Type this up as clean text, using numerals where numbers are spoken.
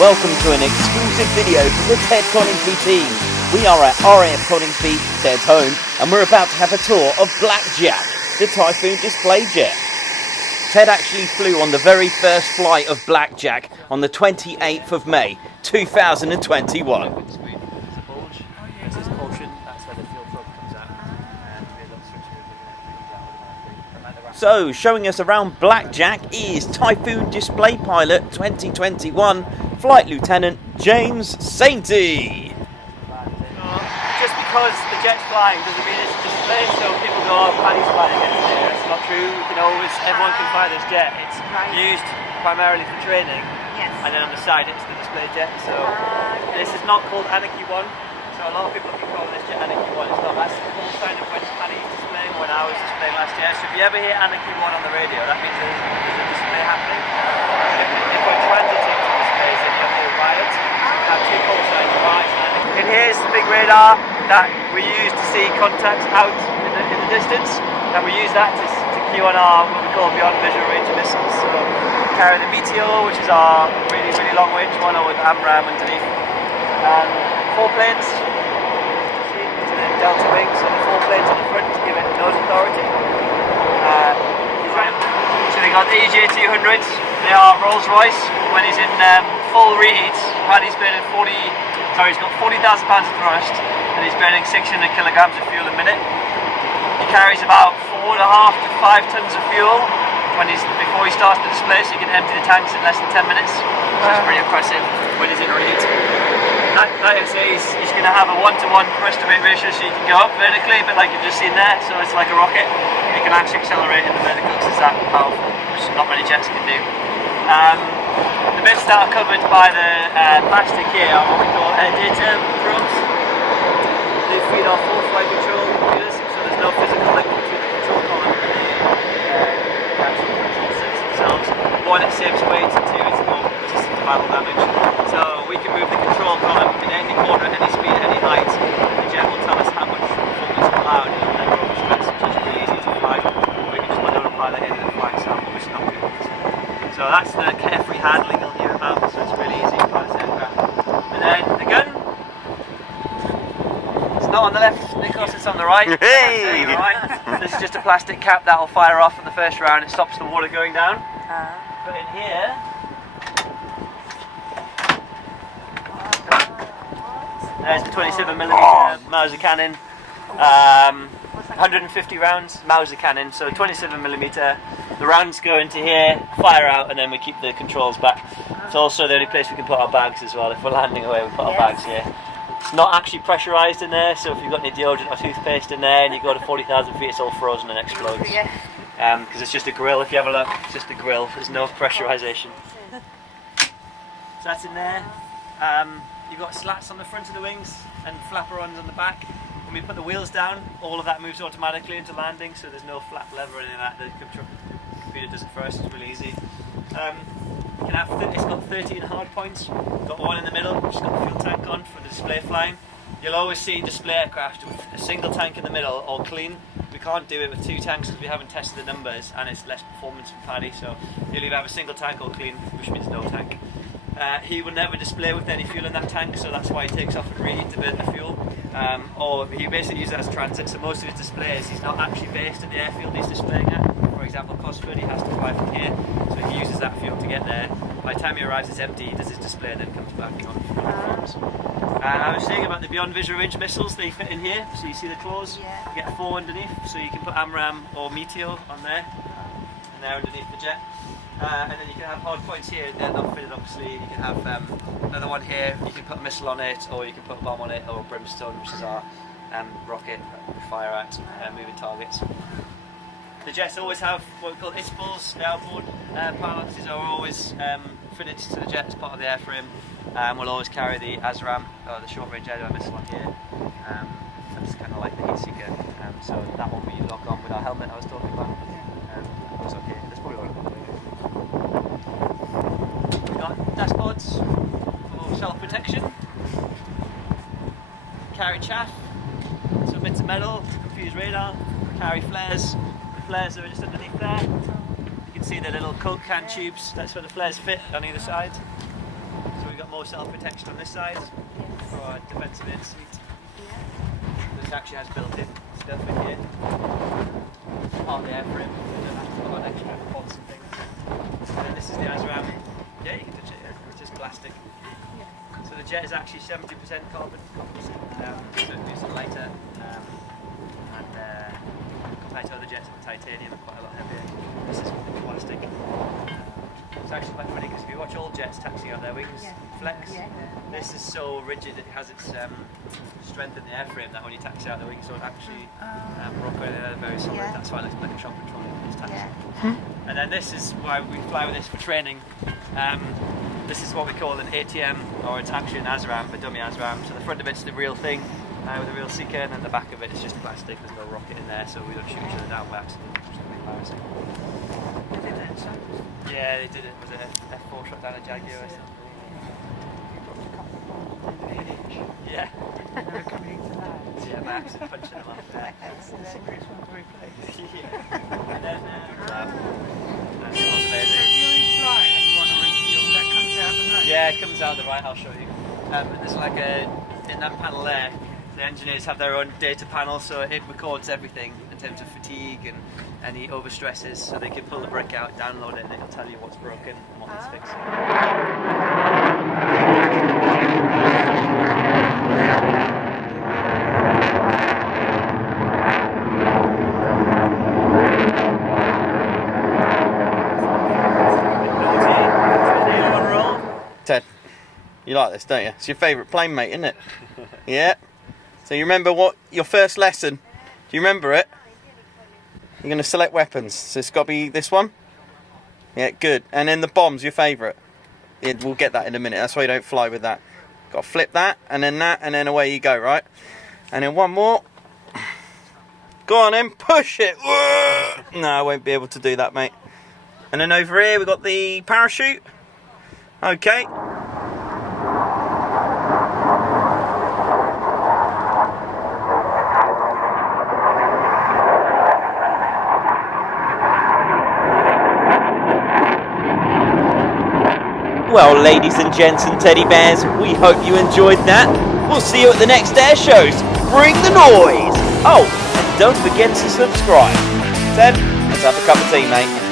Welcome to an exclusive video from the Flt Lt Coningsby team. We are at RAF Coningsby, Ted's home, and we're about to have a tour of Blackjack, the Typhoon Display Jet. Ted actually flew on the very first flight of Blackjack on the 28th of May, 2021. So, showing us around Blackjack is Typhoon Display Pilot 2021, Flight Lieutenant James Sainty. Just because the jet's flying doesn't mean it's a display, so people go, oh, Paddy's flying it today. That's not true. You can always, everyone can fly this jet. It's used primarily for training, and then on the side it's the display jet. So this is not called Anarchy 1. So a lot of people can call this jet Anarchy 1. It's not. That's the full sign of when Paddy was displaying, when I was displaying last year. So if you ever hear Anarchy 1 on the radio, that means there's a display happening. If we're transiting to displays, then you have to riot. We have two call signs, riot and Anarchy. And here's the big radar that we use to see contacts out in the distance, and we use that to cue on our what we call beyond visual range missiles. So we carry the Meteor, which is our really long range one, with Armament underneath, and 4 planes. See, it's the delta wing, so the 4 planes on the front to give it nose authority. So they got the EJ200s. They are Rolls Royce. When he's in full reheat, Paddy's burning he's got 40,000 pounds of thrust, and he's burning 600 kilograms of fuel a minute. He carries about 4.5 to 5 tons of fuel before he starts the display, so you can empty the tanks in less than 10 minutes, which is pretty impressive when he's in reheat. Like I say, he's going to have a 1-to-1 thrust to weight ratio, so you can go up vertically, but like you've just seen there, so it's like a rocket. You can actually accelerate in the vertical because it's that powerful, which not many jets can do. The bits that are covered by the plastic here are what we call data probes. They feed our full flight control computers, so there's no physical link between the control column and the actual control sets themselves. 1, it saves weight, and 2, it's more resistant to battle damage. So we can move the control column in any corner, any speed, any height. The jet will tell us how much performance is allowed in a number of respects, which is really easy to fly. We can just put an autopilot in and fly itself, which is not good. So that's the carefree handling you'll hear about, so it's really easy to fly this aircraft. And then the gun, it's not on the left, Nicholas, it's on the right. Hey! Right. This is just a plastic cap that will fire off in the first round. It stops the water going down. Put in here. There's the 27mm Mauser cannon. 150 rounds Mauser cannon, so 27mm. The rounds go into here, fire out, and then we keep the controls back. It's also the only place we can put our bags as well. If we're landing away, we put our bags here. It's not actually pressurised in there, so if you've got any deodorant or toothpaste in there and you go to 40,000 feet, it's all frozen and explodes. Because it's just a grill. If you have a look, it's just a grill. There's no pressurisation. So that's in there. You've got slats on the front of the wings and flapperons on the back. When we put the wheels down, all of that moves automatically into landing, so there's no flap lever or anything like that. The computer does it for us. It's really easy. You can have it's got 13 hard points. We've got one in the middle, which has got the fuel tank on for the display flying. You'll always see display aircraft with a single tank in the middle, all clean. We can't do it with 2 tanks because we haven't tested the numbers, and it's less performance for Paddy. So you'll either have a single tank or clean, which means no tank. He will never display with any fuel in that tank, so that's why he takes off and reheat to burn the fuel. Or he basically uses it as transit, so most of his displays, he's not actually based in the airfield he's displaying at. For example, Cosford, he has to fly from here, so he uses that fuel to get there. By the time he arrives, it's empty, he does his display, and then comes back on fumes. I was saying about the beyond visual range missiles, they fit in here, so you see the claws, you get 4 underneath, so you can put AMRAAM or Meteor on there, and they're underneath the jet. And then you can have hard points here, they're not fitted obviously. You can have another one here, you can put a missile on it, or you can put a bomb on it, or Brimstone, which is our rocket that we fire at moving targets. The jets always have what we call ISPLs, the outboard pilots. These are always fitted to the jet as part of the airframe. We'll always carry the ASRAAM, or the short range air missile on here. That's kind of like the heat seeker. So that one we lock on with our helmet I was talking about. Goes okay. That's probably all I've got. We've got dashboards for self-protection. Carry chaff, so bits of metal, confuse radar. Carry flares. The flares are just underneath there. You can see the little Coke can tubes. That's where the flares fit on either side. So we've got got more self-protection on this side for defensive air seat. This actually has built-in stuff in here. Part of the airframe. You don't have to put on extra pods and things. And then this is the ASRAM. Yeah, you can touch it. Yeah. It's just plastic. So the jet is actually 70% carbon. So it moves lighter. Compared to other jets, the titanium are quite a lot heavier. This is plastic. It's actually quite funny because if you watch all jets taxiing out their wings flex, this is so rigid it has its strength in the airframe that when you taxi out the wings don't actually rock or anything. They're very solid. That's why it looks like a shop control when it's taxiing. And then this is why we fly with this for training. This is what we call an ATM, or it's actually an ASRAM, a dummy ASRAM. So the front of it's the real thing with a real seeker, and then the back of it is just plastic. There's no rocket in there, so we don't shoot each other down by accident. Which is embarrassing. They did that, so. Yeah, they did it. Was it a F4 shot down a Jaguar or something? Yeah. Never coming to that. Yeah, by accident punching them off. That's the secrets one to replace. And then that's So if you're in flight and you want to refuel, that comes out the right? yeah, it comes out the right. I'll show you. And there's like in that panel there, the engineers have their own data panel, so it records everything in terms of fatigue and any overstresses, so they can pull the brick out, download it, and it'll tell you what's broken and what needs fixing. Ted, you like this, don't you? It's your favourite plane, mate, isn't it? Yeah. So you remember what your first lesson? Do you remember it? You're going to select weapons. So it's got to be this one. Yeah, good. And then the bomb's your favourite. Yeah, we'll get that in a minute. That's why you don't fly with that. Got to flip that, and then away you go, right? And then one more. Go on then, push it. Whoa! No, I won't be able to do that, mate. And then over here we've got the parachute. Okay. Well, ladies and gents and teddy bears, we hope you enjoyed that. We'll see you at the next air shows. Bring the noise. Oh, and don't forget to subscribe. Ted, let's have a cup of tea, mate.